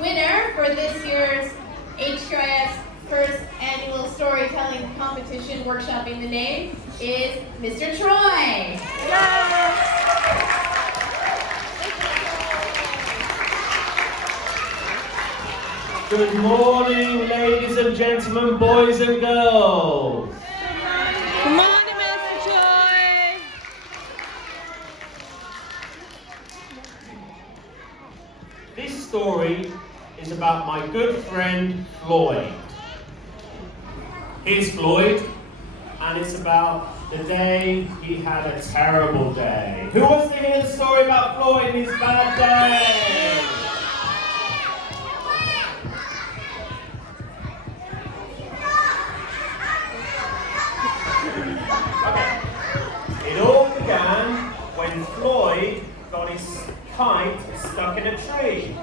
winner for this year's HQIS first annual storytelling competition, workshopping the name, is Mr. Troy. Good morning, ladies and gentlemen, boys and girls. Good morning, Mr. Troy. This story is about my good friend Floyd. Here's Floyd, and it's about the day he had a terrible day. Who wants to hear the story about Floyd and his bad day? Okay. It all began when Floyd got his kite stuck in a tree.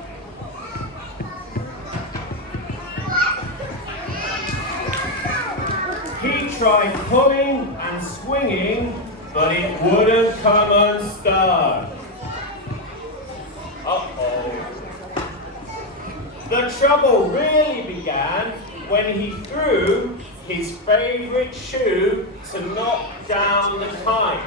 He tried pulling and swinging, but it wouldn't come unstuck. Uh-oh. The trouble really began when he threw his favorite shoe to knock down the kite.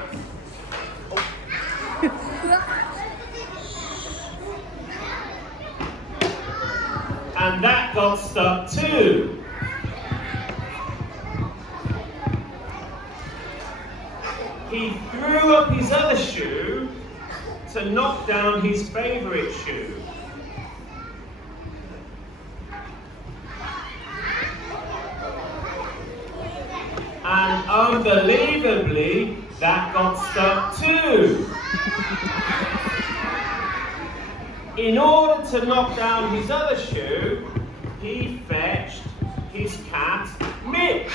And that got stuck too. He threw up his other shoe to knock down his favorite shoe. And unbelievably, that got stuck too. In order to knock down his other shoe, he fetched his cat, Mitch.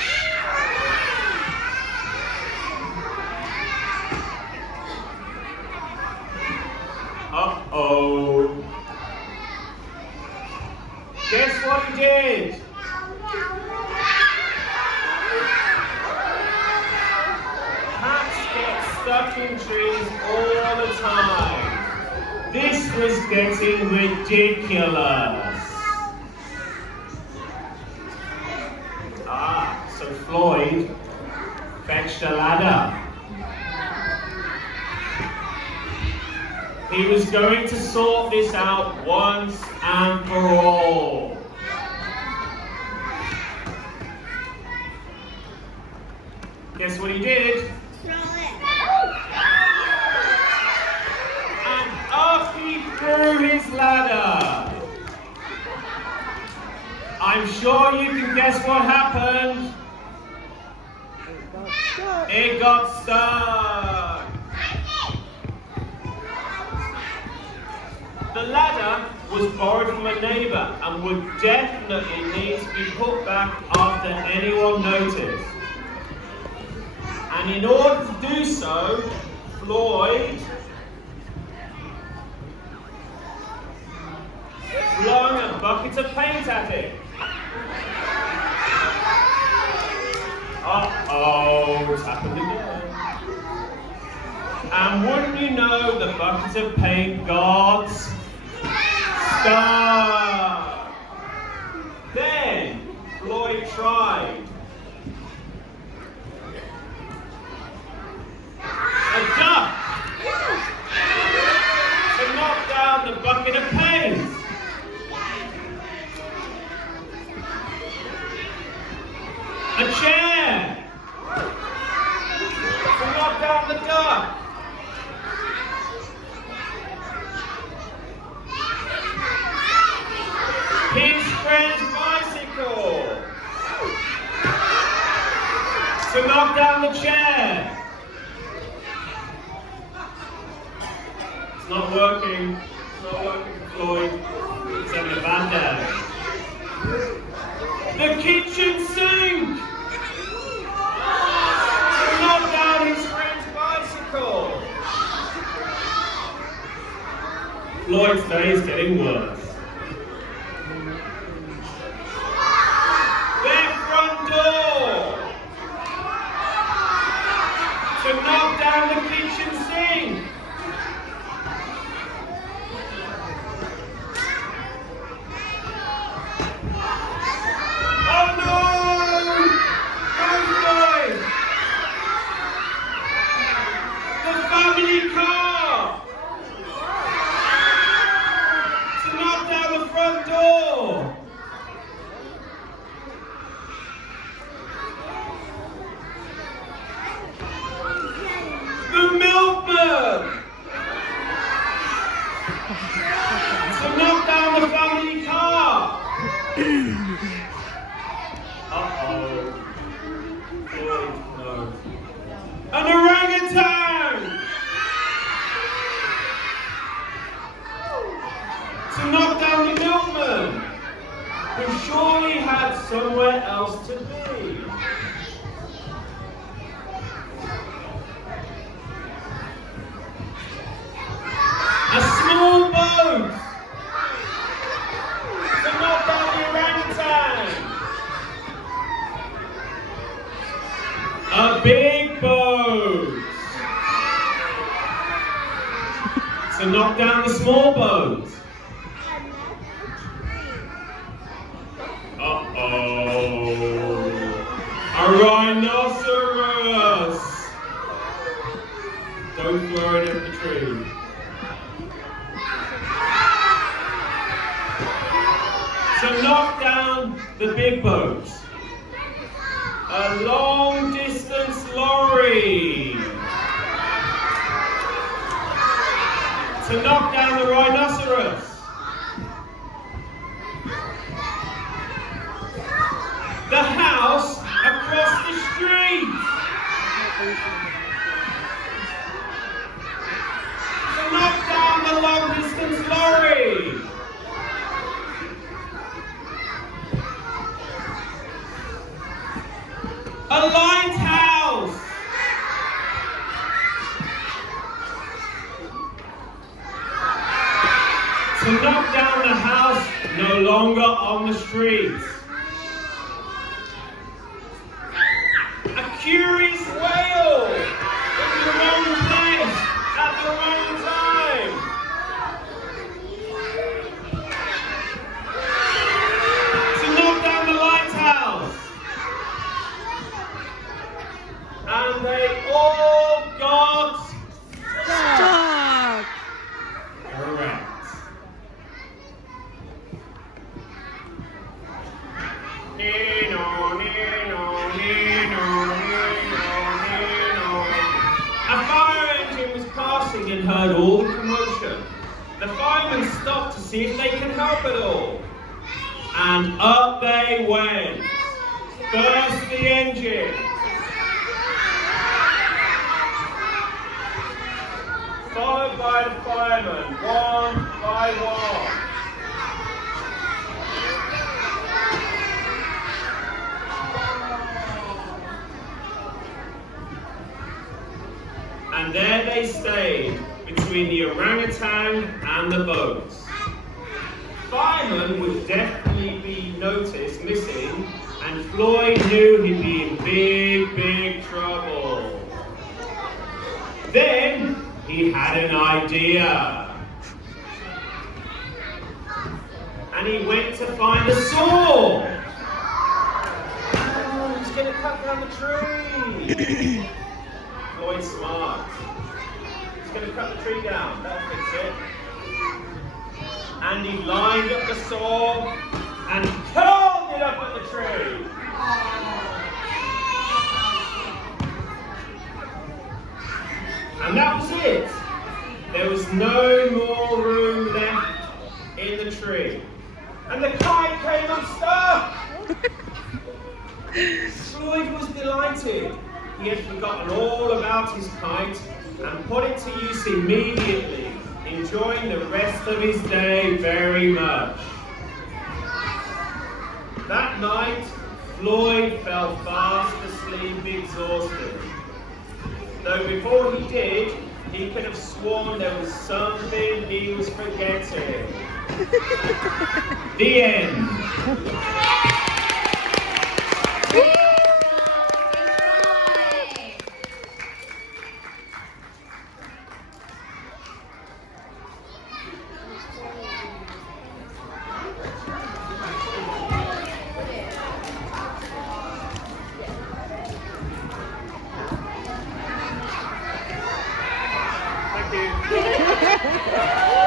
Uh-oh. Guess what he did? Cats get stuck in trees all the time. This was getting ridiculous. So Floyd fetched a ladder. He was going to sort this out once and for all. Guess what he did? Throw it. And up he threw his ladder. I'm sure you can guess what happened. It got stuck. The ladder was borrowed from a neighbour and would definitely need to be put back after anyone noticed. And in order to do so, Floyd flung a bucket of paint at it. Uh-oh, it's happened again. And wouldn't you know, the bucket of paint got stuck. Then Floyd tried. A duck to knock down the bucket of paint. A chair to knock down the duck. His friend's bicycle to knock down the chair. It's not working. It's not working for Floyd. He's having a bad day. The kitchen sink to knock down his friend's bicycle. Floyd's day is getting worse. Their front door to knock down the kitchen sink. front door. The milkman. To knock down the family car. Uh-oh. Floyd, no. An orangutan. To knock down the milkman, who surely had somewhere else to be. A small boat to knock down the orangutan. A big boat to knock down the small boat. Uh-oh. A rhinoceros. Don't throw it at the tree. To knock down the big boat. A long distance lorry. To knock down the rhinoceros. The house across the street. To knock down the long distance lorry. A lighthouse. To knock down the house no longer on the street. A curious whale in the wrong place at the wrong time. To knock down the lighthouse. And they all got Stop. correct. Nino, Nino, Nino, Nino, Nino. A fire engine was passing and heard all the commotion. The firemen stopped to see if they could help at all. And up they went. First the engine. Followed by the firemen, one by one. And there they stayed, between the orangutan and the boats. Firemen would definitely be noticed missing, and Floyd knew he'd be in big, big trouble. Then he had an idea. And he went to find a saw. Oh, he's going to cut down the tree. Floyd's smart. He's going to cut the tree down. That'll fix it. And he lined up the saw and curled it up at the tree. And that was it. There was no more room left in the tree. And the kite came unstuck. Floyd was delighted. He had forgotten all about his kite and put it to use immediately, enjoying the rest of his day very much. That night, Floyd fell fast asleep exhausted. Though before he did, he could have sworn there was something he was forgetting. The end. Thank you.